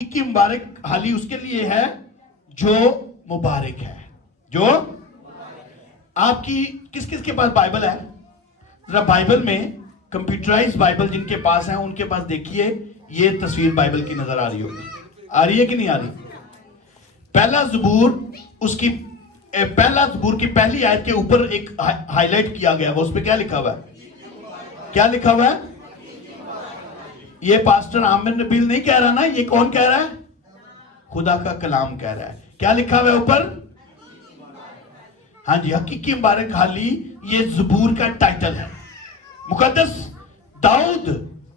की मुबारक हाली उसके लिए है जो मुबारक है। जो आपकी किस किस के पास बाइबल है? जरा बाइबल में, कंप्यूटराइज बाइबल जिनके पास है उनके पास देखिए, ये तस्वीर बाइबल की नजर आ रही होगी। आ रही है कि नहीं आ रही? पहला ज़बूर की पहली आयत के ऊपर एक हाईलाइट किया गया, वो उस पर क्या लिखा हुआ है? क्या लिखा हुआ है? ये पास्टर आमिर नबील नहीं कह रहा ना, ये कौन कह रहा है? खुदा का कलाम कह रहा है। क्या लिखा हुआ है ऊपर? हाँ जी, हकीकी मुबारक हाली ये ज़बूर का टाइटल है। मुकद्दस दाऊद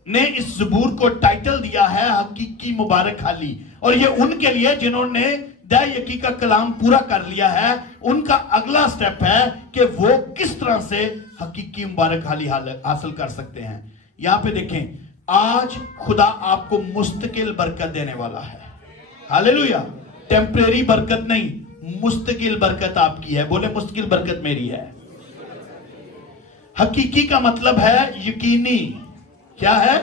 ने इस ज़बूर को टाइटल दिया है हकीकी मुबारक हाली, और ये उनके लिए जिन्होंने दय यकी का कलाम पूरा कर लिया है। उनका अगला स्टेप है कि वो किस तरह से हकीकी मुबारक हाली हासिल कर सकते हैं। यहां पे देखें, आज खुदा आपको मुस्तकिल बरकत देने वाला है। हालेलुया। टेम्परेरी बरकत नहीं, मुस्तकिल बरकत आपकी है। बोले, मुस्तकिल बरकत मेरी है। हकीकी का मतलब है यकीनी। क्या है?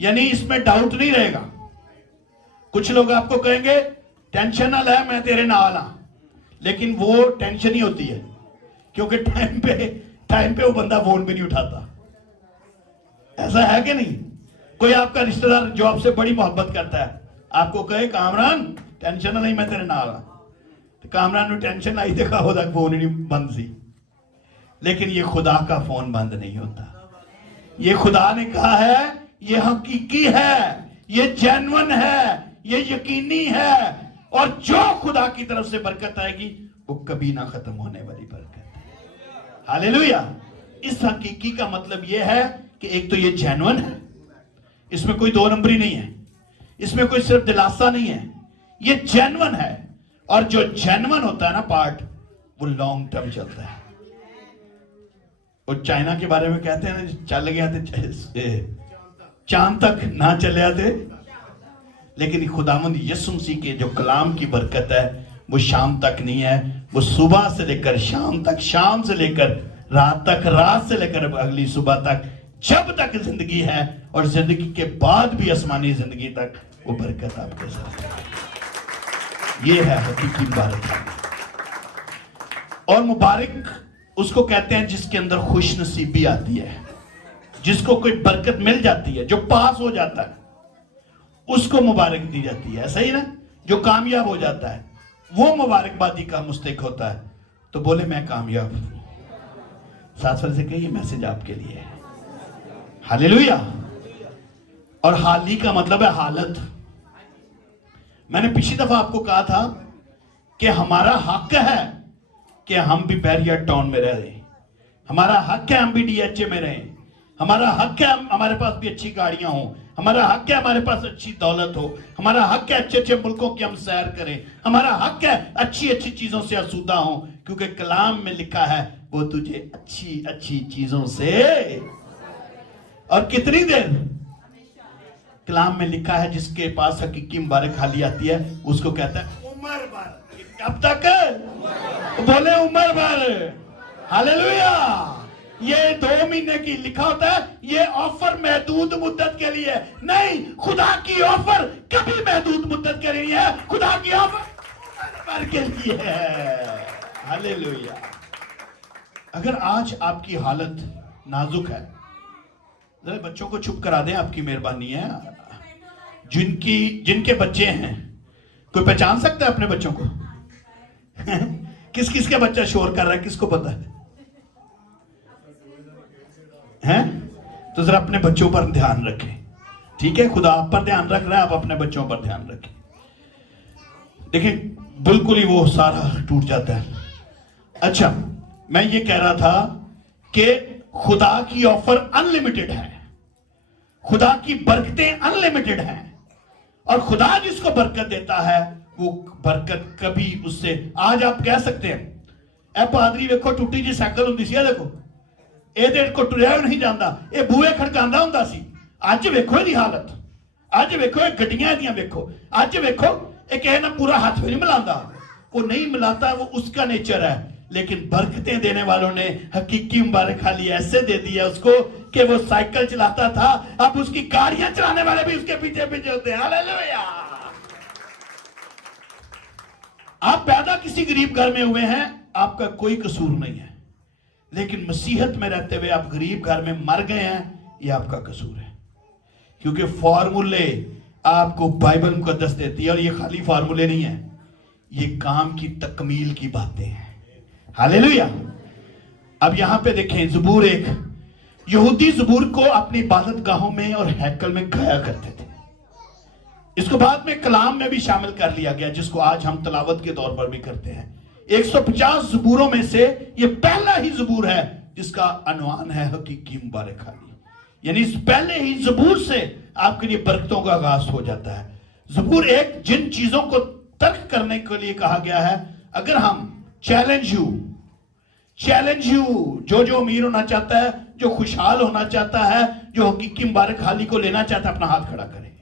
यानी इसमें डाउट नहीं रहेगा। कुछ लोग आपको कहेंगे टेंशन ना ले, मैं तेरे नाल हां, लेकिन वो टेंशन ही होती है, क्योंकि टाइम पे वो बंदा फोन भी नहीं उठाता। ऐसा है कि नहीं? कोई आपका रिश्तेदार जो आपसे बड़ी मोहब्बत करता है, आपको कहे कामरान टेंशन नहीं, मैं तेरे नाल हां, तो कामरान ਨੂੰ टेंशन आई, देखा होता फोन ही नहीं बंद सी। लेकिन ये खुदा का फोन बंद नहीं होता। ये खुदा ने कहा है ये हकीकी है, ये जेन्युइन है, ये यकीनी है, और जो खुदा की तरफ से बरकत आएगी वो कभी ना खत्म होने वाली बरकत है। हालेलुया। इस हकीकी का मतलब यह है कि एक तो ये जेन्युइन है, इसमें कोई दो नंबरी नहीं है, इसमें कोई सिर्फ दिलासा नहीं है, ये जेन्युइन है। और जो जेन्युइन होता है ना पार्ट, वो लॉन्ग टर्म चलता है। और चाइना के बारे में कहते हैं ना, चल गया थे चांद तक, ना चले थे। लेकिन खुदावंद यीशु मसीह के जो कलाम की बरकत है वो शाम तक नहीं है, वो सुबह से लेकर शाम तक, शाम से लेकर रात तक, रात से लेकर अगली सुबह तक, जब तक जिंदगी है, और जिंदगी के बाद भी आसमानी जिंदगी तक वो बरकत आपके साथ है। ये है हकीकी मुबारक। और मुबारक उसको कहते हैं जिसके अंदर खुश नसीबी आती है, जिसको कोई बरकत मिल जाती है, जो पास हो जाता है उसको मुबारक दी जाती है। ऐसा ही ना, जो कामयाब हो जाता है वो मुबारकबादी का मुस्तहिक होता है। तो बोले, मैं कामयाब हूं। साथ साथ से कहिए, मैसेज आपके लिए है। हालेलुया। और हाली का मतलब है हालत। मैंने पिछली दफा आपको कहा था कि हमारा हक है कि हम भी बैरियर टाउन में रह रहे, हमारा हक है हम भी डीएचए में रहें, हमारा हक है हमारे पास भी अच्छी गाड़ियां हो, हमारा हक है हमारे पास अच्छी दौलत हो, हमारा हक है अच्छे अच्छे मुल्कों की हम सैर करें, हमारा हक है अच्छी अच्छी चीजों से आसूदा हो, क्योंकि कलाम में लिखा है वो तुझे अच्छी अच्छी चीजों से, और कितनी देर? कलाम में लिखा है जिसके पास हकीकी मुबारक हाली आती है उसको कहता है उम्र भर। कब तक? बोले उम्र भर। हालेलुया। ये 2 महीने की लिखा होता है, ये ऑफर महदूद मुद्दत के लिए नहीं। खुदा की ऑफर कभी महदूद मुद्दत के लिए है, खुदा की ऑफर के लिए है। हालेलुया। अगर आज आपकी हालत नाजुक है, जरा बच्चों को चुप करा दें, आपकी मेहरबानी है। जिनके बच्चे हैं, कोई पहचान सकता है अपने बच्चों को? किस किस का बच्चा शोर कर रहा है, किसको पता है? हैं? तो जरा अपने बच्चों पर ध्यान रखें। ठीक है, खुदा आप पर ध्यान रख रहा है, आप अपने बच्चों पर ध्यान रखें। देखिए, बिल्कुल ही वो सारा टूट जाता है। अच्छा, मैं ये कह रहा था कि खुदा की ऑफर अनलिमिटेड है, खुदा की बरकतें अनलिमिटेड हैं, और खुदा जिसको बरकत देता है वो बरकत कभी उससे, आज आप कह सकते हैं ए पादरी वेखो टूटी जी साइकिल हुंदी सी, देखो ਇਹਦੇ को टुरिया नहीं जाता, ये बूहे खड़कांदा हुंदा सी। अज वेखो इहदी हालत, अज वेखो ये गड्डियां इहदियां वेखो, अज वेखो ये किसी ना पूरा हाथ भी नहीं मिलाता, वो नहीं मिलाता, वो उसका नेचर है। लेकिन बरकतें देने वालों ने हकीकी मुबारक खाली ऐसे दे दिया उसको कि वो साइकिल चलाता था, अब उसकी गाड़ियां चलाने वाले भी उसके पीछे पीछे होते हैं। हालेलुया। आप पैदा किसी गरीब घर में हुए हैं, आपका कोई कसूर नहीं है, लेकिन मसीहत में रहते हुए आप गरीब घर में मर गए हैं, यह आपका कसूर है। क्योंकि फॉर्मूले आपको बाइबल मुकद्दस देती है, और ये खाली फॉर्मूले नहीं है, ये काम की तकमील की बातें हैं। हालेलुया। अब यहां पे देखें, ज़बूर एक, यहूदी ज़बूर को अपनी इबादत गाहों में और हैकल में गाया करते थे। इसको बाद में कलाम में भी शामिल कर लिया गया, जिसको आज हम तलावत के तौर पर भी करते हैं। 150 ज़बूरों में से ये पहला ही ज़बूर है जिसका अनवान है हकीकी मुबारक खाली। यानी इस पहले ही ज़बूर से आपके लिए बरकतों का आगाज हो जाता है। ज़बूर एक, जिन चीजों को तर्क करने के लिए कहा गया है, अगर हम चैलेंज यू, जो अमीर होना चाहता है, जो खुशहाल होना चाहता है, जो हकीकी मुबारक खाली को लेना चाहता है, अपना हाथ खड़ा करे।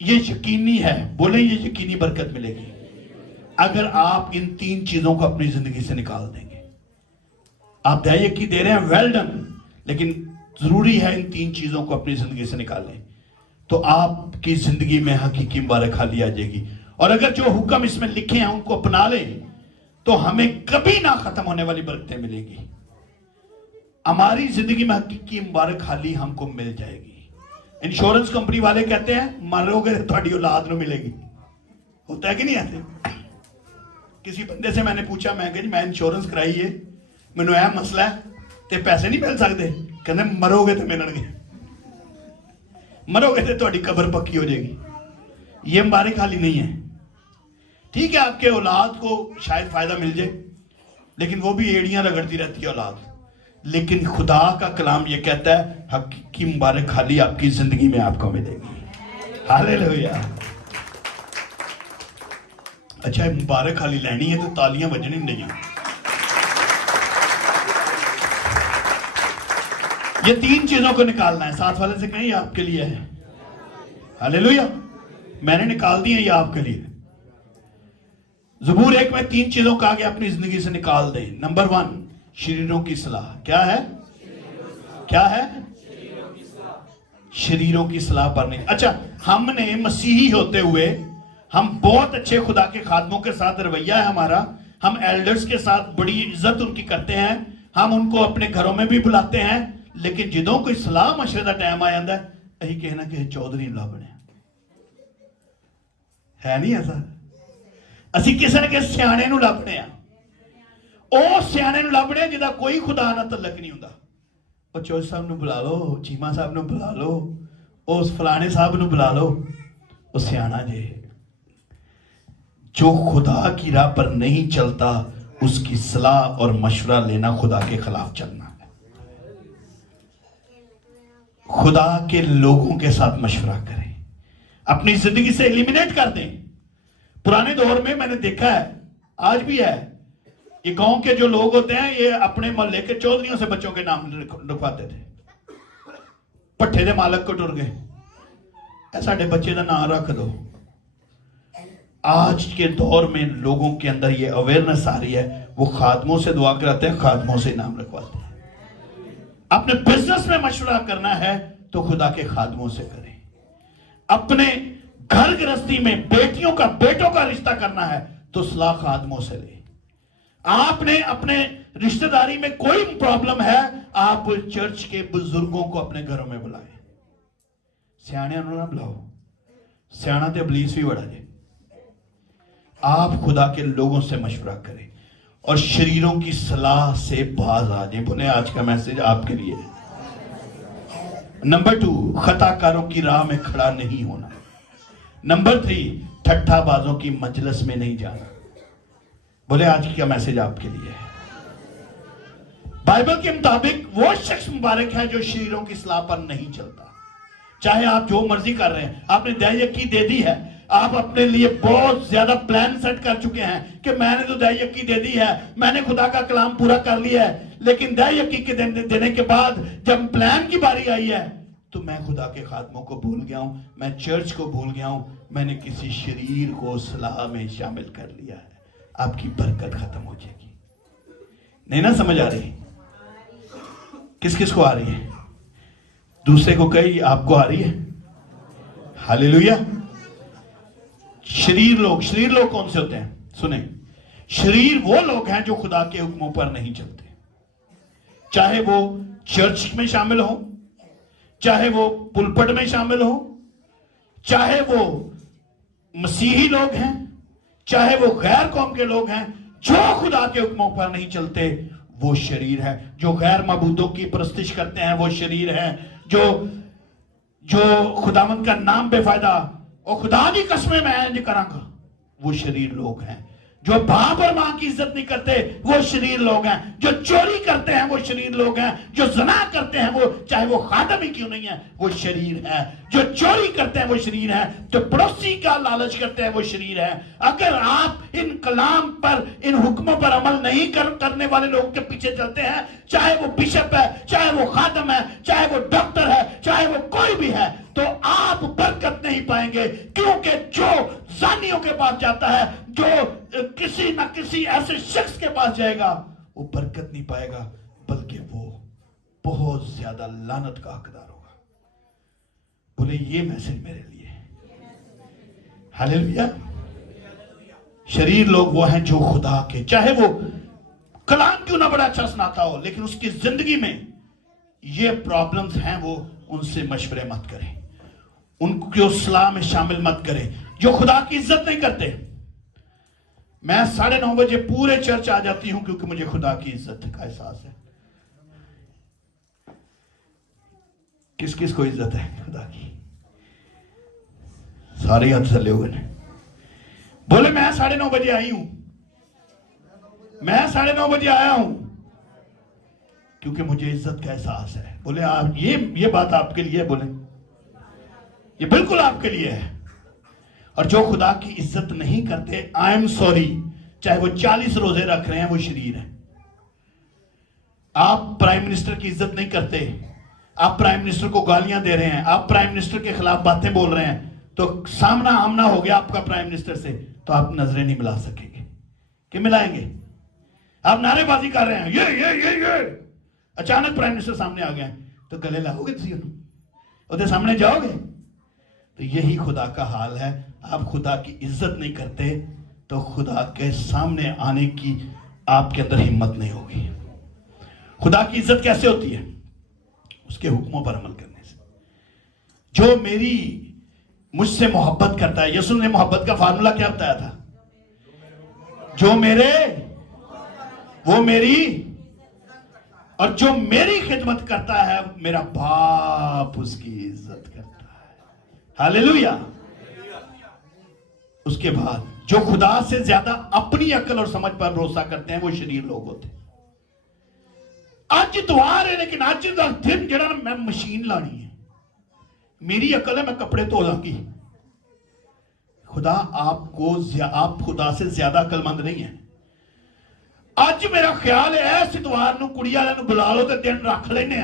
ये यकीनी है, बोले ये यकीनी बरकत मिलेगी अगर आप इन 3 चीजों को अपनी जिंदगी से निकाल देंगे। आप दया दे रहे हैं, वेल डन, लेकिन जरूरी है इन 3 चीजों को अपनी जिंदगी से निकाल लें, तो आपकी जिंदगी में हकीकी मुबारक खाली आ जाएगी। और अगर जो हुक्म इसमें लिखे हैं उनको अपना लें, तो हमें कभी ना खत्म होने वाली बरकतें मिलेगी। हमारी जिंदगी में हकीकी मुबारक खाली हमको मिल जाएगी। इंश्योरेंस कंपनी वाले कहते हैं मरोगे तो थोड़ी औलाद न मिलेगी, होता है कि नहीं ऐसे? किसी बंदे से मैंने पूछा, मैं इंश्योरेंस कराई है, मैनू यह मसला है ते पैसे नहीं मिल सकते, कहते मरोगे तो मिलणगे, मरोगे तो थोड़ी कब्र पक्की हो जाएगी। ये मुबारक खाली नहीं है। ठीक है, आपके औलाद को शायद फायदा मिल जाए, लेकिन वो भी एड़ियां रगड़ती रहती है औलाद। लेकिन खुदा का कलाम ये कहता है हकीकी मुबारक खाली आपकी जिंदगी में आपको मिलेगी। हालेलुया। अच्छा, मुबारक खाली लेनी है तो तालियां बजनी नहीं। ये 3 चीजों को निकालना है। साथ वाले से कहें ये आपके लिए है। हालेलुया। मैंने निकाल दी है, ये आपके लिए। ज़बूर 1 में 3 चीजों का आगे अपनी जिंदगी से निकाल दें। नंबर 1, शरीरों की सलाह। क्या है? शरीरों की सलाह पर नहीं। अच्छा, हमने मसीही होते हुए हम बहुत अच्छे खुदा के खादमों के साथ रवैया है हमारा, हम एल्डर्स के साथ बड़ी इज्जत उनकी करते हैं, हम उनको अपने घरों में भी बुलाते हैं, लेकिन जिदों कोई सलाह मशवरे का टाइम आ जाता है, अही कहे ना कि चौधरी ला बने है नहीं ऐसा। ਅਸੀਂ ਕਿਸੇ ਨਾ ਕਿਸੇ ਸਿਆਣੇ ਨੂੰ ਲੱਭਣੇ ਆ, ਉਹ ਸਿਆਣੇ ਨੂੰ ਲੱਭਣੇ ਜਿਹਦਾ ਕੋਈ ਖੁਦਾ ਨਾਲ ਤਲਕ ਨਹੀਂ ਹੁੰਦਾ। ਉਹ ਚੋਜ ਸਾਹਿਬ ਨੂੰ ਬੁਲਾ ਲਓ, ਚੀਮਾ ਸਾਹਿਬ ਨੂੰ ਬੁਲਾ ਲਓ, ਉਸ फलाने साहब ਨੂੰ बुला लो, वो सियाना जे। जो खुदा की राह पर नहीं चलता उसकी सलाह और मशवरा लेना खुदा के खिलाफ चलना है। खुदा के लोगों के साथ मशवरा करें, अपनी जिंदगी से एलिमिनेट कर दें। पुराने दौर में मैंने देखा है, आज भी है, ये गांव के जो लोग होते हैं ये अपने मोहल्ले के चौधरियों से बच्चों के नाम लिखवाते थे। पट्ठे के मालक को टुर गए, साडे बच्चे का नाम रख दो। आज के दौर में लोगों के अंदर ये अवेयरनेस आ रही है, वो खादमों से दुआ कराते हैं, खादमों से नाम रखवाते हैं। अपने बिजनेस में मशवरा करना है तो खुदा के खादमों से करें। अपने घर गृहस्थी में बेटियों का बेटों का रिश्ता करना है तो सलाह खादमों से ले। आपने अपने रिश्तेदारी में कोई प्रॉब्लम है, आप चर्च के बुजुर्गों को अपने घरों में बुलाएं। सियाने ना बुलाओ, सियाना तो इब्लीस भी बड़ा है। आप खुदा के लोगों से मशवरा करें और शरीरों की सलाह से बाज आ जाए। बोले आज का मैसेज आपके लिए। नंबर 2, खताकारों की राह में खड़ा नहीं होना। नंबर 3, ठट्ठाबाजों की मजलिस में नहीं जाना। बोले आज का मैसेज आपके लिए है। बाइबल के मुताबिक वो शख्स मुबारक है जो शरीरों की सलाह पर नहीं चलता। चाहे आप जो मर्जी कर रहे हैं, आपने दया दे दी है, आप अपने लिए बहुत ज्यादा प्लान सेट कर चुके हैं कि मैंने तो दया दे दी है, मैंने खुदा का कलाम पूरा कर लिया है, लेकिन दया के देने के बाद जब प्लान की बारी आई है तो मैं खुदा के खादमों को भूल गया हूं, मैं चर्च को भूल गया हूं, मैंने किसी शरीर को सलाह में शामिल कर लिया है। आपकी बरकत खत्म हो जाएगी। नहीं ना समझ आ रही? किस किस को आ रही है? दूसरे को कही, आपको आ रही है? हालेलुया। शरीर लोग कौन से होते हैं? सुने, शरीर वो लोग हैं जो खुदा के हुक्मों पर नहीं चलते, चाहे वो चर्च में शामिल हो, चाहे वो पुलपट में शामिल हो, चाहे वो मसीही लोग हैं, चाहे वो गैर कौम के लोग हैं। जो खुदा के हुक्मों पर नहीं चलते वो शरीर है। जो गैर मबूदों की परस्तिश करते हैं वो शरीर है। जो खुदावंद का नाम बेफायदा और खुदा की कसमें मैं इंज करांगा, वो शरीर लोग हैं। जो बाप और मां की इज्जत नहीं करते वो शरीर लोग हैं। जो चोरी करते हैं वो शरीर लोग हैं। जो ज़ना करते हैं, वो चाहे वो खादम ही क्यों नहीं है, वो शरीर है। जो चोरी करते हैं वो शरीर है। जो पड़ोसी का लालच करते हैं वो शरीर है। अगर आप इन कलाम पर, इन हुक्मों पर अमल नहीं करने वाले लोगों के पीछे चलते हैं, चाहे वो बिशप है, चाहे वो खादम है, चाहे वो डॉक्टर है, चाहे वो कोई भी है, तो आप बरकत नहीं पाएंगे। क्योंकि जो जानियों के पास जाता है, जो किसी न किसी ऐसे शख्स के पास जाएगा, वो बरकत नहीं पाएगा, बल्कि वो बहुत ज्यादा लानत का हकदार होगा। बोले ये मैसेज मेरे लिए। हालेलुया। शरीर लोग वो हैं जो खुदा के, चाहे वो कलाम क्यों ना बड़ा अच्छा सुनाता हो, लेकिन उसकी जिंदगी में ये प्रॉब्लम्स हैं, वो उनसे मशवरे मत करें, उनको सलाह में शामिल मत करें। जो खुदा की इज्जत नहीं करते, मैं 9:30 बजे पूरे चर्च आ जाती हूं, क्योंकि मुझे खुदा की इज्जत का एहसास है। किस किस को इज्जत है खुदा की? सारे हाथ चले हुए ने। बोले मैं 9:30 बजे आई हूं, मैं 9:30 बजे आया हूं, क्योंकि मुझे इज्जत का एहसास है। बोले आप ये बात आपके लिए? बोले ये बिल्कुल आपके लिए है। और जो खुदा की इज्जत नहीं करते, आई एम सॉरी, चाहे वो 40 रोजे रख रहे हैं, वो शरीर है। आप प्राइम मिनिस्टर की इज्जत नहीं करते, आप प्राइम मिनिस्टर को गालियां दे रहे हैं, आप प्राइम मिनिस्टर के खिलाफ बातें बोल रहे हैं, तो सामना आमना हो गया आपका प्राइम मिनिस्टर से, तो आप नजरें नहीं मिला सकेंगे। कि मिलाएंगे? आप नारेबाजी कर रहे हैं, ये अचानक प्राइम मिनिस्टर सामने आ गए, तो गले लागोगे? उसके सामने जाओगे? तो यही खुदा का हाल है। आप खुदा की इज्जत नहीं करते, तो खुदा के सामने आने की आपके अंदर हिम्मत नहीं होगी। खुदा की इज्जत कैसे होती है? उसके हुक्मों पर अमल करने से। जो मुझसे मोहब्बत करता है, यीशु ने मोहब्बत का फार्मूला क्या बताया था? जो मेरे, वो मेरी, और जो मेरी खिदमत करता है, मेरा बाप उसकी इज्जत करता है। हालेलुया। उसके बाद जो खुदा से ज्यादा अपनी अक्ल और समझ पर भरोसा करते हैं, वो शरीर लोग होते हैं। आज इतवार है, लेकिन आज का दिन जरा मैं मशीन लानी है, मेरी अकल है, मैं कपड़े धो लांगी। खुदा आप खुदा से ज्यादा अकलमंद नहीं है। आज मेरा ख्याल है इतवार को कुड़ी वाले बुला लो तो दिन रख लेने।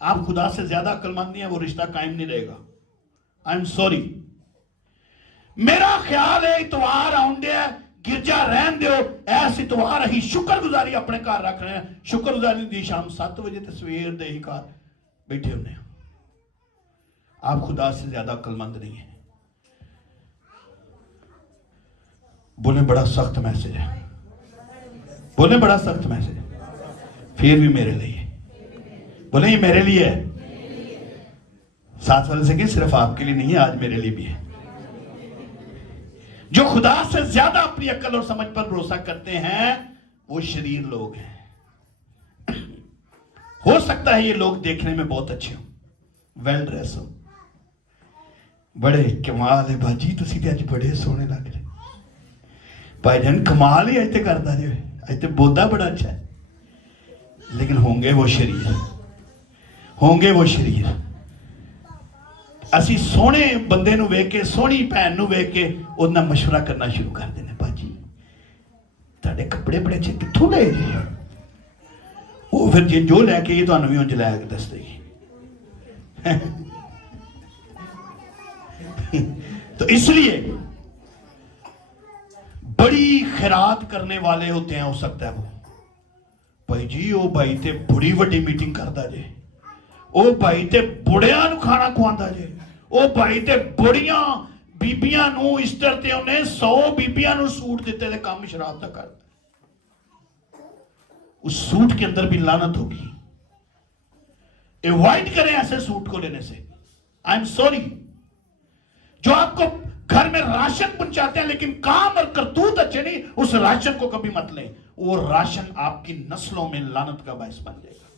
आप खुदा से ज्यादा अकलमंद नहीं है, वो रिश्ता कायम नहीं रहेगा। I am sorry. मेरा ख्याल है इतवार आउंडे गिरजा रहन दो, ऐसे इतवार ही शुक्रगुजारी अपने घर रख रहे हैं। शुक्रगुजारी दी शाम 7 बजे तो सवेर दे ही घर बैठे होने। आप खुदा से ज्यादा अकलमंद नहीं है। बोले बड़ा सख्त मैसेज है, बोले बड़ा सख्त मैसेज है, फिर भी मेरे लिए। बोले ये मेरे लिए है। साथ वाले से कि सिर्फ आपके लिए नहीं है, आज मेरे लिए भी है। जो खुदा से ज्यादा अपनी अक्ल और समझ पर भरोसा करते हैं, वो शरीर लोग हैं। हो सकता है ये लोग देखने में बहुत अच्छे हो, वेल ड्रेस हो, बड़े कमाल है भाजी, तुसी ते अज बड़े सोहने लग रहे भाईजान, कमाल ही अज ते करदा जे, अज ते बोधा बड़ा अच्छा है। लेकिन होंगे वो शरीर, होंगे वो शरीर। असी सोहने बंदे नूं वेख के, सोहनी भैन नूं वेख के उहदे नाल मशवरा करना शुरू कर देने। भाजी तुहाडे कपड़े बड़े अच्छे, कित्थों लए जे? वो फिर जे जो लैके ये तुहानूं भी उंज लै के दस देगी। तो इसलिए बड़ी खैरात करने वाले होते हैं, हो सकता है वो भाई जी ओ भाई ते बड़ी वड्डी मीटिंग करता जे, ओ भाई ते बुढ़िया नु खाना खुआंदा जे, ओ भाई ते बुढ़िया बीबियां नु ईस्टर ते उन्हें 100 बीबियां नु सूट दिते ते काम शराब दा करदा। उस सूट के अंदर भी लानत होगी। अवॉइड करें ऐसे सूट को लेने से। आई एम सॉरी, जो आपको घर में राशन पहुंचाते हैं लेकिन काम और करतूत अच्छे नहीं, उस राशन को कभी मत लें, वो राशन आपकी नस्लों में लानत का बायस बन जाएगा।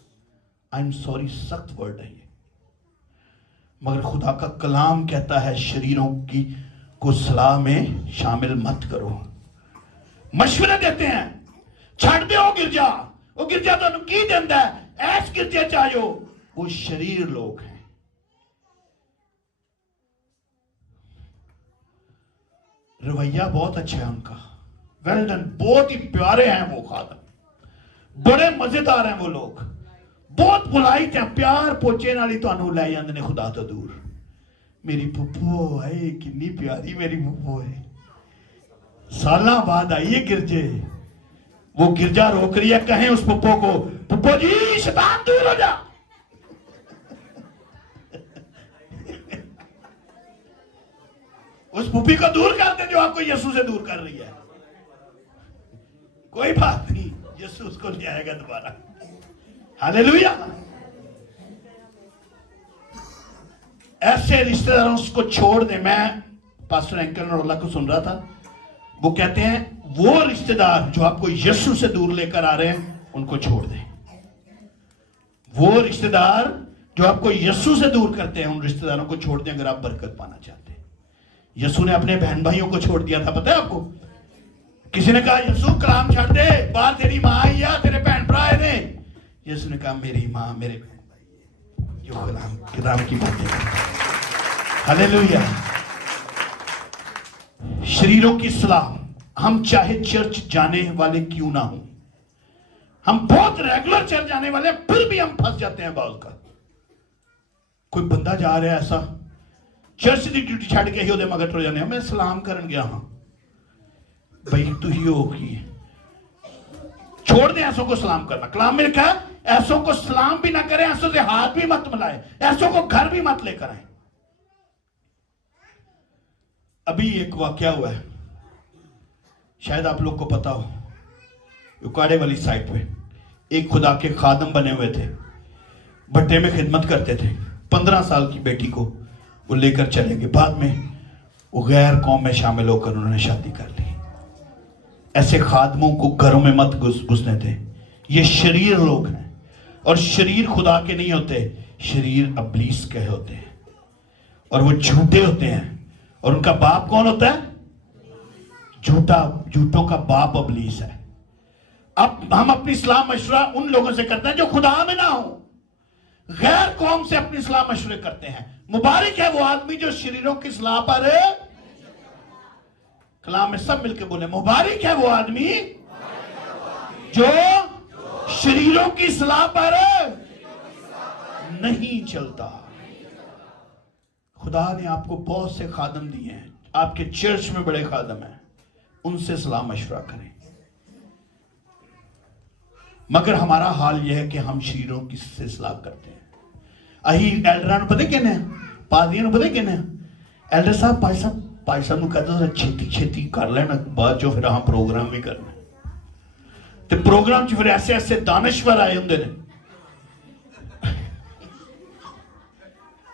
आई एम सॉरी, सख्त वर्ड है ये, मगर खुदा का कलाम कहता है शरीरों की को सलाह में शामिल मत करो। मशवरे देते हैं छड़ दो गिरजा, वो गिरजा तो की देंदा है, ऐस गिरजे चाहो, वो शरीर लोग हैं। रवैया बहुत अच्छा है उनका, वेल डन, बहुत ही प्यारे हैं वो खादम, बड़े मजेदार हैं वो लोग, बहुत पुलाइट है, प्यार पोचे नाल ही तुहानू लै जांदे ने खुदा तो दूर। मेरी पुप्पो है, कितनी प्यारी मेरी पुप्पो है, सालों बाद आई है गिरजे, वो गिरजा रोक रही है, कहें उस पुप्पो को, पुप्पो जी शैतान दूर हो जा। उस पुप्पी को दूर कर दे जो आपको यीशु से दूर कर रही है। कोई बात नहीं, यीशु उसको ले आएगा दोबारा। हालेलुया। ऐसे रिश्तेदारों को छोड़ दे। मैं पास्टर एंकर नरोला को सुन रहा था, वो कहते हैं वो रिश्तेदार जो आपको यीशु से दूर लेकर आ रहे हैं उनको छोड़ दें। वो रिश्तेदार जो आपको यीशु से दूर करते हैं उन रिश्तेदारों को छोड़ दें अगर आप बरकत पाना चाहते हैं। यीशु ने अपने बहन भाइयों को छोड़ दिया था, पता है आपको? किसी ने कहा यीशु कलाम छाड़ दे, बाहर तेरी मां आई या तेरे बहन भरा ने। यीशु ने कहा मेरी मां मेरे बहन भाई जो कलाम की बातें करते। हालेलुया। शरीरों की सलाह, हम चाहे चर्च जाने वाले क्यों ना हो, हम बहुत रेगुलर चर्च जाने वाले हैं, फिर भी हम फंस जाते हैं बाल का। कोई बंदा जा रहा है ऐसा, चर्च की ड्यूटी छड़ के ही ਉਹਦੇ मगर टुर जाने, मैं सलाम करन गया हाँ भाई तू ही हो की छोड़ दे ऐसों को सलाम करना। कलाम में लिखा ऐसों को सलाम भी ना करें, ऐसों से हाथ भी मत मिलाए, ऐसों को घर भी मत लेकर आए। अभी एक वाकया हुआ है, शायद आप लोग को पता हो, युकाड़े वाली साइड पे एक खुदा के खादम बने हुए थे, भट्टे में खिदमत करते थे। 15 साल की बेटी को वो लेकर चले गए, बाद में वो गैर कौम में शामिल होकर उन्होंने शादी कर ली। ऐसे खादमों को घरों में मत घुसने थे। ये शरीर लोग हैं और शरीर खुदा के नहीं होते, शरीर अब्लीस के होते हैं और वो झूठे होते हैं। और उनका बाप कौन होता है? झूठों का बाप अब्लीस है। अब हम अपनी सलाह मशवरा उन लोगों से करते हैं जो खुदा में ना हो, गैर कौम से अपनी सलाह मशवरे करते हैं। मुबारक है वो आदमी जो शरीरों की सलाह पर है। कलाम में सब मिलकर बोले मुबारक है वो आदमी जो शरीरों की सलाह पर नहीं चलता। खुदा ने आपको बहुत से खादम दिए हैं, आपके चर्च में बड़े खादम हैं, उनसे सलाह मशवरा करें। मगर हमारा हाल यह है कि हम शरीरों की से सलाह करते हैं। अही एल्डर पता कहने, पादरियों पता कहने, एल्डर साहब भाई साहब को कहते छेती छेती कर लेना, बाद जो फिर हम प्रोग्राम भी करना। तो प्रोग्राम च फिर ऐसे ऐसे दानश्वर आए होंगे ने,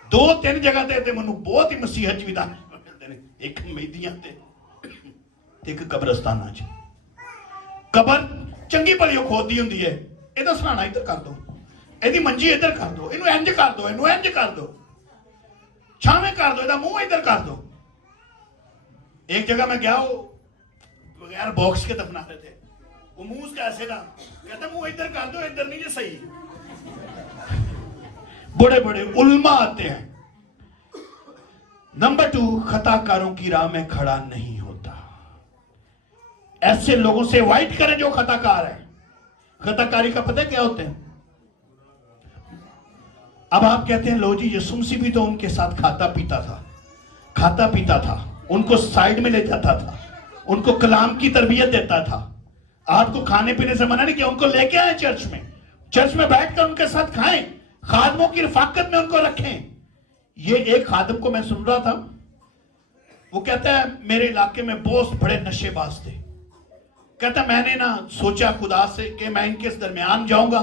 2-3 जगह ते मैनू बहुत ही मसीहत भी दानश्वर मिलते हैं, एक मेदियां ते एक कब्रस्ताना च। कबर चंगी भली खोदी होंदी है, ਇਹਦਾ सराहना इधर कर दो, ਇਹਦੀ मंजी इधर कर दो, ਇਹਨੂੰ इंज कर दो, ਇਹਨੂੰ इंज कर दो, छावे कर दो, ਇਹਦਾ मुंह इधर कर दो। एक जगह मैं गया, वो बगैर बॉक्स के दफना रहे थे, वो मुंह उसका ऐसे ना कहता मुंह इधर कर दो, इधर नहीं ये सही। बड़े बड़े उल्मा आते हैं। नंबर 2, खताकारों की राह में खड़ा नहीं होता। ऐसे लोगों से अवॉइड करें जो खताकार है। खताकारी का पता क्या होते हैं? अब आप कहते हैं लो जी यीशु मसीह भी तो उनके साथ खाता पीता था, उनको साइड में ले जाता था, उनको कलाम की तरबियत देता था, आपको खाने पीने से मना नहीं किया, उनको लेके आए चर्च में बैठकर उनके साथ खाएं, खादमों की रफाकत में उनको रखें। ये एक खादम को मैं सुन रहा था, वो कहता है मेरे इलाके में बहुत बड़े नशेबाज थे, कहता मैंने ना सोचा खुदा से कि मैं इनके दरमियान जाऊंगा,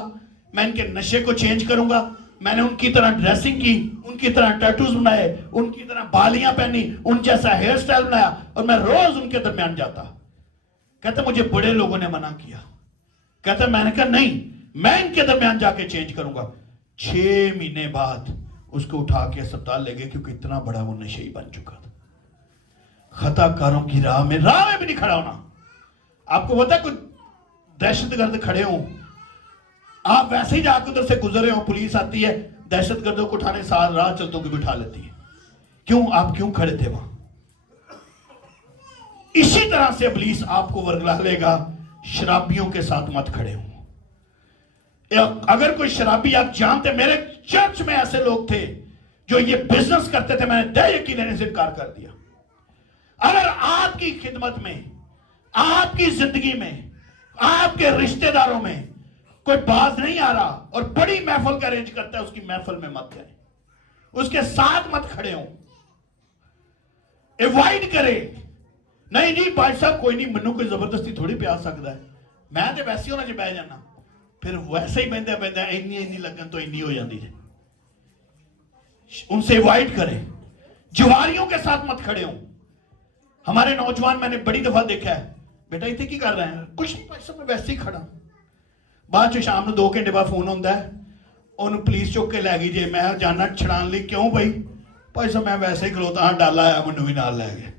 मैं इनके नशे को चेंज करूंगा। मैंने उनकी तरह ड्रेसिंग की, उनकी तरह टैटूज बनाए, उनकी तरह बालियां पहनी, उन जैसा हेयर स्टाइल बनाया और मैं रोज उनके दरमियान जाता। कहता मुझे बड़े लोगों ने मना किया, कहता मैंने कहा नहीं, मैं इनके दरमियान जाके चेंज करूंगा। 6 महीने बाद उसको उठा के अस्पताल ले गए, क्योंकि इतना बड़ा वो नशेई बन चुका था। खताकारों की राह में भी नहीं खड़ा होना। आपको पता है, कुछ दहशतगर्द खड़े हो, आप वैसे ही जाकर उधर से गुजरे हो, पुलिस आती है, दहशतगर्दों को उठाने साल राह चलतों को बिठा लेती है। क्यों? आप क्यों खड़े थे वहां? इसी तरह से इब्लीस आपको वर्गला लेगा। शराबियों के साथ मत खड़े हो। अगर कोई शराबी आप जानते, मेरे चर्च में ऐसे लोग थे जो ये बिजनेस करते थे, मैंने दया यकीन लेने से इनकार कर दिया। अगर आपकी खिदमत में, आपकी जिंदगी में, आपके रिश्तेदारों में कोई बाज नहीं आ रहा और बड़ी महफिल का अरेंज करता है, उसकी महफिल में मत जाए, उसके साथ मत खड़े हो, अवॉइड करें। नहीं जी भाई साहब कोई नहीं, मनु कोई जबरदस्ती थोड़ी प्या सकता है, मैं तो वैसे होना बह जाना, फिर वैसे ही बहदा बहदा इन्नी लगन तो इन्नी हो जाती है। उनसे अवॉइड करें। जुआरियों के साथ मत खड़े हो। हमारे नौजवान मैंने बड़ी दफा देखा है, बेटा इतने की कर रहे हैं, कुछ नहीं भाई साहब मैं वैसे ही खड़ा। बाद च शाम 2 घंटे बाद फोन आता है, उन्होंने पुलिस चुक के लै गई जे, मैं जाना छड़ान ली। क्यों भाई साहब मैं वैसे ही खलोता हाँ, डाला आया मैनू भी नाल लै गए।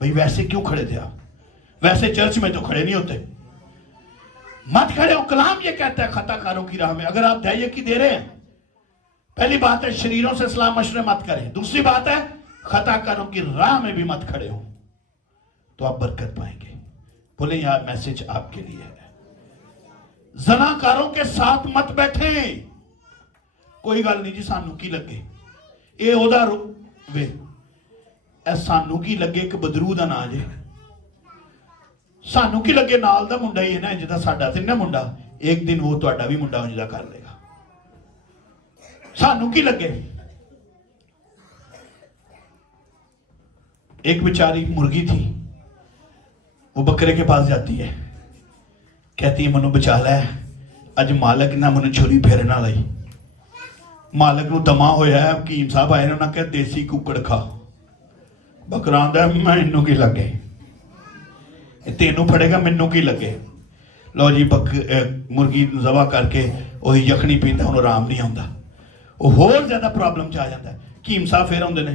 भाई वैसे क्यों खड़े थे आप? वैसे चर्च में तो खड़े नहीं होते। मत खड़े हो। कलाम ये कहता है खताकारों की राह में। अगर आप दया की दे रहे हैं, पहली बात है शरीरों से सलाह मशवरे मत करें। दूसरी बात है खताकारों की राह में भी मत खड़े हो, तो आप बरकत पाएंगे। बोले यार मैसेज आपके लिए है। जनाकारों के साथ मत बैठे। कोई गल नहीं जी, सानू की लगे ये ओदा वे, सानू की लगे कि बदरू दा ना जे, सानू की लगे नाल दा मुंडा ही है ना, जिदा साडा ते ना मुंडा, एक दिन वो तुहाडा भी मुंडा उंजदा कर लेगा। सानू की लगे। एक बेचारी मुर्गी थी, वो बकरे के पास जाती है, कहती है मनु बचा लै, अज मालक ना मनु छुरी फेरे ना लाई। मालक नूं दमा होया है, हकीम साहब आए ने, उन्होंने कहा देसी कुकड़ खा। बकरा आंदा मैनू की लगे, तेनू फड़ेगा मैनू की लगे। लो जी मुर्गी जबा करके वही यखनी पींदा, उन्होंने आराम नहीं आता, वो होर ज्यादा प्रॉब्लम च आ जाता है। हकीम साहब फिर आउंदे ने,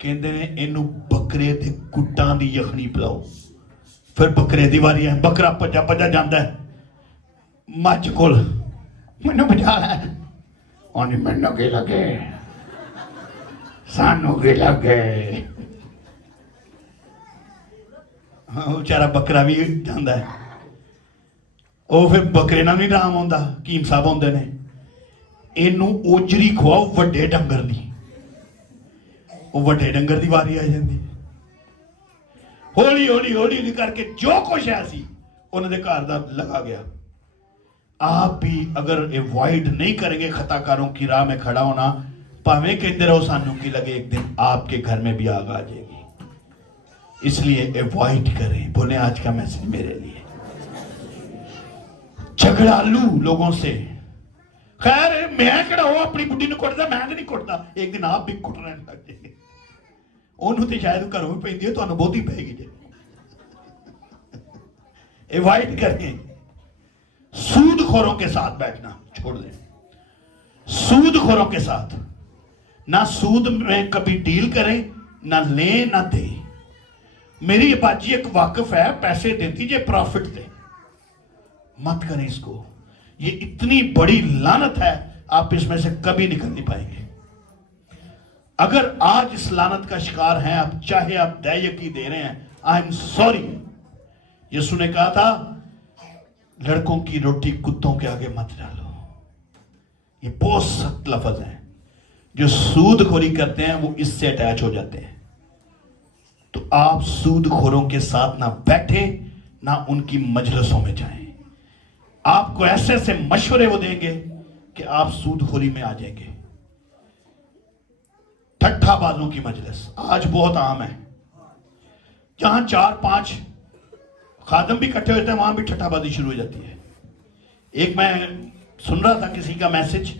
कहते ने इनू बकरे दे गुट्टां दी यखनी पिलाओ। फिर बकरे दी वारी है, बकरा भजा भजा जाता है मझ कोल, मैनू बचा लै। आनी मैनू की लगे, सानू की लगे। बेचारा बकरा भी जाता है, वो फिर बकरे ना नहीं आराम आउंदा। हकीम साहब आउंदे ने, इनू ओजरी खवाओ वड्डे डंगर दी। वो वड्डे डंगर दी वारी आ जाती। हौली हौली हौली हौली करके जो कुछ है सी उन्होंने घर दा लगा गया। आप भी अगर अवॉइड नहीं करेंगे खताकारों की राह में खड़ा होना, भावें कहते रहो सानू की लगे, एक दिन आपके घर में भी आग आ जाएगी। इसलिए अवॉइड करें। बोले आज का मैसेज मेरे लिए, झगड़ालू लोगों से। खैर मैं कड़ा हो अपनी बुढ़ी ने कुटदा, मैं तो नहीं कुटदा, एक दिन आप भी कुटने लग जाएंगे। ਉਹਨੂੰ ਤੇ शायद घरों भी पैंदी है, ਤੁਹਾਨੂੰ ਬਹੁਤੀ ਪੈਗੀ ਜੇ। अवॉइड करें। सूदखोरों के साथ बैठना छोड़ दें। सूदखोरों के साथ ना सूद में कभी डील करें, ना ले ना दे। मेरी बाजी एक वाकफ है, पैसे देती जे प्रॉफिट दे, मत करें इसको। ये इतनी बड़ी लानत है, आप इसमें से कभी निकल नहीं पाएंगे। अगर आज इस लानत का शिकार हैं आप, चाहे आप दया दे रहे हैं, आई एम सॉरी। यीशु ने कहा था लड़कों की रोटी कुत्तों के आगे मत डालो। ये बहुत सख्त लफ्ज है। जो सूदखोरी करते हैं वो इससे अटैच हो जाते हैं। तो आप सूदखोरों के साथ ना बैठे, ना उनकी मजलिसों में जाएं। आपको ऐसे ऐसे मशवरे वो देंगे कि आप सूदखोरी में आ जाएंगे। ठट्ठाबाजों की मजलिस आज बहुत आम है। जहां 4-5 खादम भी इकट्ठे होते हैं, वहां भी ठट्ठाबाजी शुरू हो जाती है। एक मैं सुन रहा था किसी का मैसेज,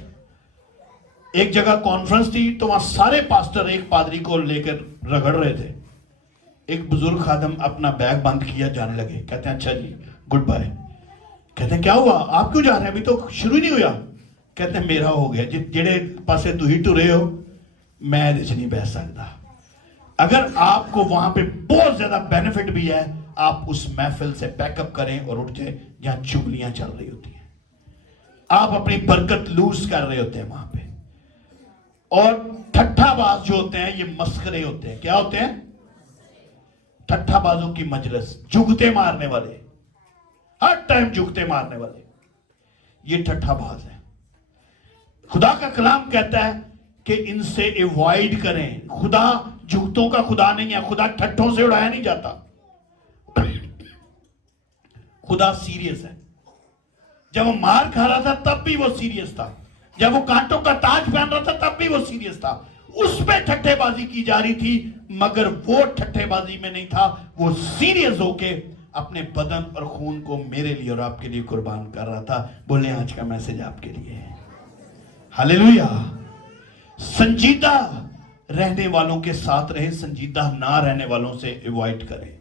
एक जगह कॉन्फ्रेंस थी, तो वहां सारे पास्टर एक पादरी को लेकर रगड़ रहे थे। एक बुजुर्ग खादम अपना बैग बंद किया, जाने लगे। कहते हैं अच्छा जी गुड बाय। कहते हैं क्या हुआ, आप क्यों जा रहे हैं, अभी तो शुरू ही नहीं हुआ। कहते हैं मेरा हो गया, जेड़े पासे तुही टुरे हो मैं नहीं बह सकता। अगर आपको वहां पे बहुत ज्यादा बेनिफिट भी है, आप उस महफिल से बैकअप करें और उठ जाए जहां चुगलियां चल रही होती हैं। आप अपनी बरकत लूज कर रहे होते हैं वहां पे। और ठट्ठाबाज जो होते हैं ये मस्करे होते हैं। क्या होते हैं? ठट्ठाबाजों की मजलिस, जुगते मारने वाले, हर टाइम जुगते मारने वाले, ये ठट्ठाबाज है। खुदा का कलाम कहता है कि इनसे अवॉइड करें। खुदा जुगतों का खुदा नहीं है, खुदा ठट्ठों से उड़ाया नहीं जाता। खुदा सीरियस है। जब वो मार खा रहा था तब भी वो सीरियस था, जब वो कांटों का ताज पहन रहा था तब भी वो सीरियस था। उस पे ठट्ठेबाजी की जा रही थी, मगर वो ठट्ठेबाजी में नहीं था, वो सीरियस होके अपने बदन और खून को मेरे लिए और आपके लिए कुर्बान कर रहा था। बोले आज का मैसेज आपके लिए है। हालेलुया। संजीदा रहने वालों के साथ रहे, संजीदा ना रहने वालों से अवॉइड करें।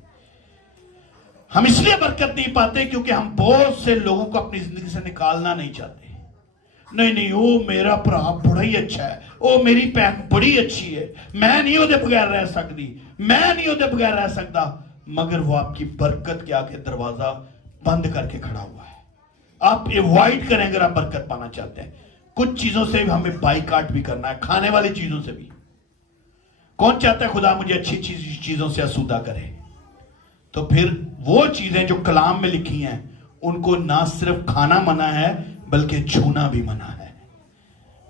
हम इसलिए बरकत नहीं पाते क्योंकि हम बहुत से लोगों को अपनी जिंदगी से निकालना नहीं चाहते। नहीं नहीं, वो मेरा भरा बड़ा ही अच्छा है, वो मेरी बहन बड़ी अच्छी है, मैं नहीं ਉਹਦੇ बगैर रह सकती, मैं नहीं ਉਹਦੇ बगैर रह सकता। मगर वो आपकी बरकत के आगे दरवाजा बंद करके खड़ा हुआ है। आप अवॉइड करें अगर आप बरकत पाना चाहते हैं। कुछ चीजों से हमें बाइकाट भी करना है, खाने वाली चीजों से भी। कौन चाहता है खुदा मुझे अच्छी चीजों से आसूदा करे? तो फिर वो चीजें जो कलाम में लिखी हैं उनको ना सिर्फ खाना मना है बल्कि छूना भी मना है।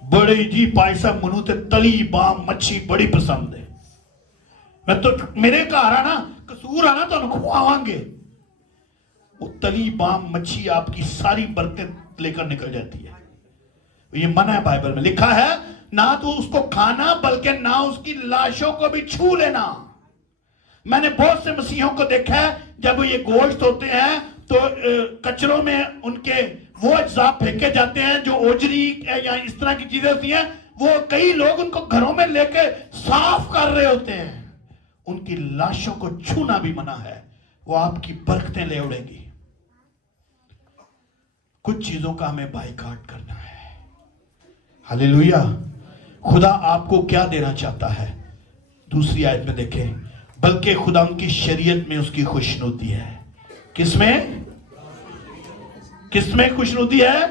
बड़ी जी भाई साहब मनु ते तली बाम मच्छी बड़ी पसंद है। मैं तो मेरे घर आना कसूर आना तो खुआवांगे। वो तली बाम मच्छी आपकी सारी बरकत लेकर निकल जाती है। ये मना है, बाइबल में लिखा है ना तो उसको खाना बल्कि ना उसकी लाशों को भी छू लेना। मैंने बहुत से मसीहों को देखा है जब ये गोश्त होते हैं तो कचरों में उनके वो अज्जा फेंके जाते हैं जो ओजरी या इस तरह की चीजें होती हैं, वो कई लोग उनको घरों में लेके साफ कर रहे होते हैं। उनकी लाशों को छूना भी मना है, वो आपकी बरकतें ले उड़ेंगी। कुछ चीजों का हमें बाइकाट करना है। हालेलुया। खुदा आपको क्या देना चाहता है? दूसरी आयत में देखें, बल्कि खुदा की शरीयत में उसकी खुशनुदी है। किसमें? किसमें खुशनुदी है?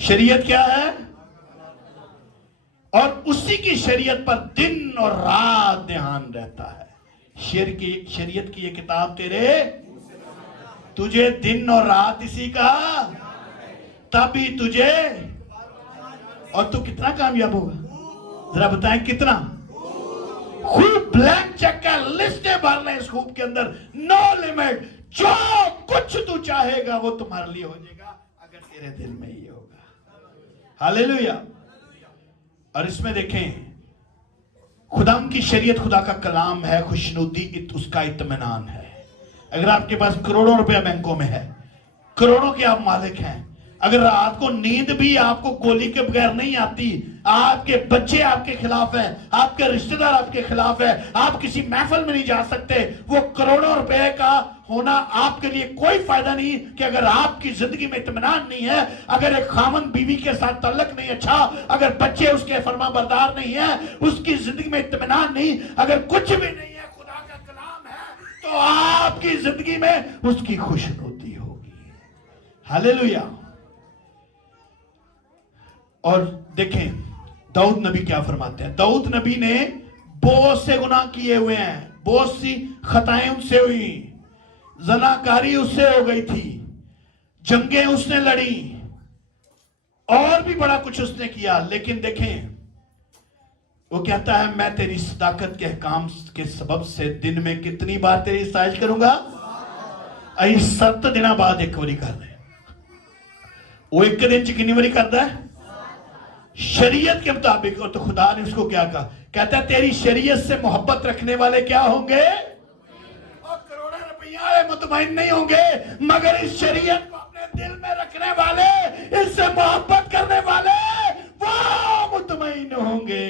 शरीयत क्या है? और उसी की शरीयत पर दिन और रात ध्यान रहता है। शरीयत की ये किताब तेरे तुझे दिन और रात इसी का तभी तुझे, और तू कितना कामयाब होगा जरा बताएं कितना। खूब ब्लैंक चेक का लिस्टें भर ले इस खूब के अंदर, नो लिमिट। जो कुछ तू चाहेगा वो तुम्हारे लिए हो जाएगा अगर तेरे दिल में ये होगा। हालेलुया। और इसमें देखें खुदा की शरीयत, खुदा का कलाम है, खुशनुदी उसका इत्मीनान है। अगर आपके पास करोड़ों रुपया बैंकों में है, करोड़ों के आप मालिक हैं, अगर रात को नींद भी आपको गोली के बगैर नहीं आती, आपके बच्चे आपके खिलाफ है, आपके रिश्तेदार आपके खिलाफ है, आप किसी महफिल में नहीं जा सकते, वो करोड़ों रुपए का होना आपके लिए कोई फायदा नहीं। कि अगर आपकी जिंदगी में इत्मीनान नहीं है, अगर एक खामन बीवी के साथ तल्लक नहीं अच्छा, अगर बच्चे उसके फरमाबरदार नहीं है, उसकी जिंदगी में इत्मीनान नहीं, अगर कुछ भी नहीं है, खुदा का कलाम है, तो आपकी जिंदगी में उसकी खुशनुदी होगी। हालेलुया। और देखें दाऊद नबी क्या फरमाते हैं। दाऊद नबी ने बहुत से गुनाह किए हुए हैं, बहुत सी खताएं उनसे हुई, जनाकारी उससे हो गई थी, जंगें उसने लड़ी, और भी बड़ा कुछ उसने किया। लेकिन देखें वो कहता है मैं तेरी सदाकत के काम के सबब से दिन में कितनी बार तेरी साइज करूंगा? 7 दिन बाद एक बारी कर रहे। वो एक दिन च कितनी बारी करता है? शरीयत के मुताबिक। और तो खुदा ने उसको क्या कहा? कहता है तेरी शरीयत से मोहब्बत रखने वाले क्या होंगे? और करोड़ों रुपया वाले मुतमईन नहीं होंगे, मगर इस शरीयत को अपने दिल में रखने वाले, इससे मोहब्बत करने वाले वो मुतमईन होंगे।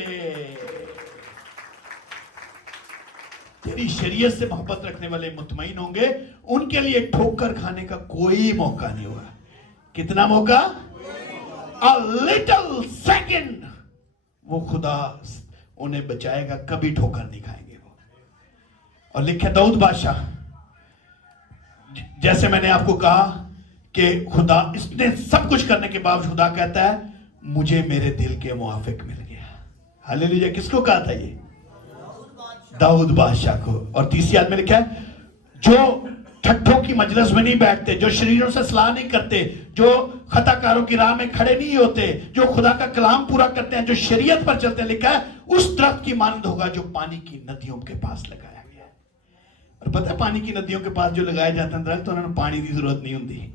तेरी शरीयत से मोहब्बत रखने वाले मुतमईन होंगे, उनके लिए ठोकर खाने का कोई मौका नहीं होगा। कितना मौका? A little second वो खुदा उन्हें बचाएगा, कभी ठोकर नहीं खाएंगे वो। और लिखे दाऊद बादशाह, जैसे मैंने आपको कहा कि खुदा इसने सब कुछ करने के बावजूद खुदा कहता है मुझे मेरे दिल के मुआफिक मिल गया। हालेलुया। किसको कहा था ये? दाऊद बादशाह को। और तीसरी आयत में लिखा है जो ठट्ठों की मजलिस में नहीं बैठते, जो शरीरों से सलाह नहीं करते, जो खताकारों की राह में खड़े नहीं होते, जो खुदा का कलाम पूरा करते हैं, जो शरीयत पर चलते हैं, लिखा है उस दरख्त की मानंद होगा जो पानी की नदियों के पास लगाया गया है। और पता है पानी की नदियों के पास जो लगाए जाते हैं दरख्त, तो उन्होंने पानी की जरूरत नहीं होती।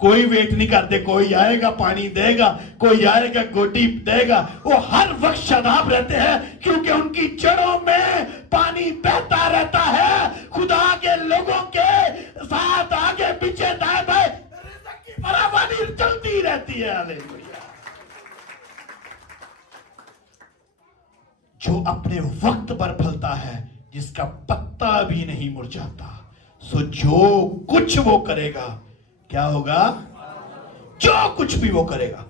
कोई वेट नहीं करते, कोई आएगा पानी देगा, कोई आएगा गोटी देगा। वो हर वक्त शादाब रहते हैं क्योंकि उनकी जड़ों में पानी बहता रहता है। खुदा के लोगों के साथ आगे पीछे दाएं बाएं रिज़्क़ की फरावानी चलती रहती है। हालेलुया। जो अपने वक्त पर फलता है, जिसका पत्ता भी नहीं मुरझाता, सो जो कुछ वो करेगा क्या होगा? जो कुछ भी वो करेगा।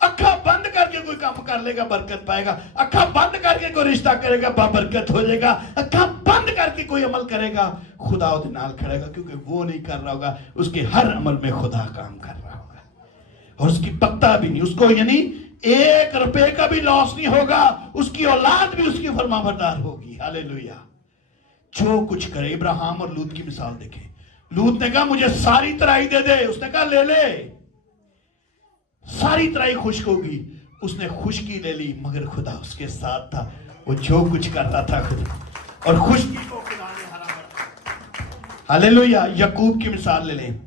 अखा बंद करके कोई काम कर लेगा, बरकत पाएगा। अखा बंद करके कोई रिश्ता करेगा, बरकत हो जाएगा। अखा बंद करके कोई अमल करेगा, खुदा उसके नाल खड़ेगा, क्योंकि वो नहीं कर रहा होगा, उसके हर अमल में खुदा काम कर रहा होगा। और उसकी पत्ता भी नहीं, उसको यानी 1 रुपए का भी लॉस नहीं होगा, उसकी औलाद भी उसकी फरमाबरदार होगी। हालेलुया। जो कुछ करे, इब्राहिम और लूत की मिसाल देखें। लूत ने कहा मुझे सारी तराई दे दे, उसने कहा ले ले, सारी तराई खुश्क होगी। उसने खुशकी ले ली, मगर खुदा उसके साथ था, वो जो कुछ करता था खुदा, और खुशकी को खुदा ने हरा भरा। हालेलुया। याकूब की मिसाल ले लें,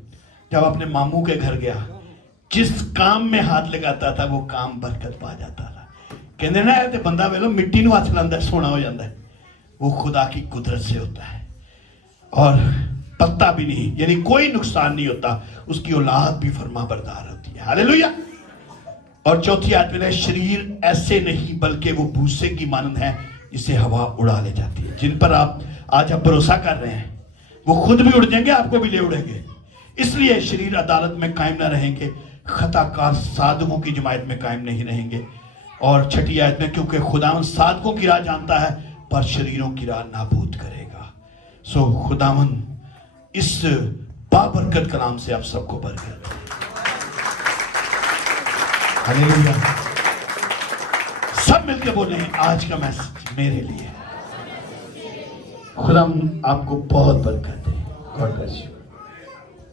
जब अपने मामू के घर गया, जिस काम में हाथ लगाता था वो काम बरकत पा जाता था। कहते ना ते बंदा वेलो मिट्टी नूं हथ लांदा सोना हो जाता है, वो खुदा की कुदरत से होता है। और पत्ता भी नहीं, यानी कोई नुकसान नहीं होता, उसकी औलाद भी फरमाबरदार होती है। हालेलुया। और चौथी आयत में शरीर ऐसे नहीं बल्कि वो भूसे की मानंद है जिसे हवा उड़ा ले जाती है। जिन पर आप आज भरोसा कर रहे हैं वो खुद भी उड़ जाएंगे, आपको भी ले उड़ेंगे। इसलिए शरीर अदालत में कायम ना रहेंगे, खताकार साधकों की जमायत में कायम नहीं रहेंगे। और छठी आयत में क्योंकि खुदावन साधकों की राह जानता है पर शरीरों की राह नाबूद करेगा। सो खुदावन इस बाबरकत कलाम से आप सबको बरकत। हालेलुया। सब मिलकर बोले आज का मैसेज मेरे लिए। खुदा आपको बहुत बरकत दे। God bless you.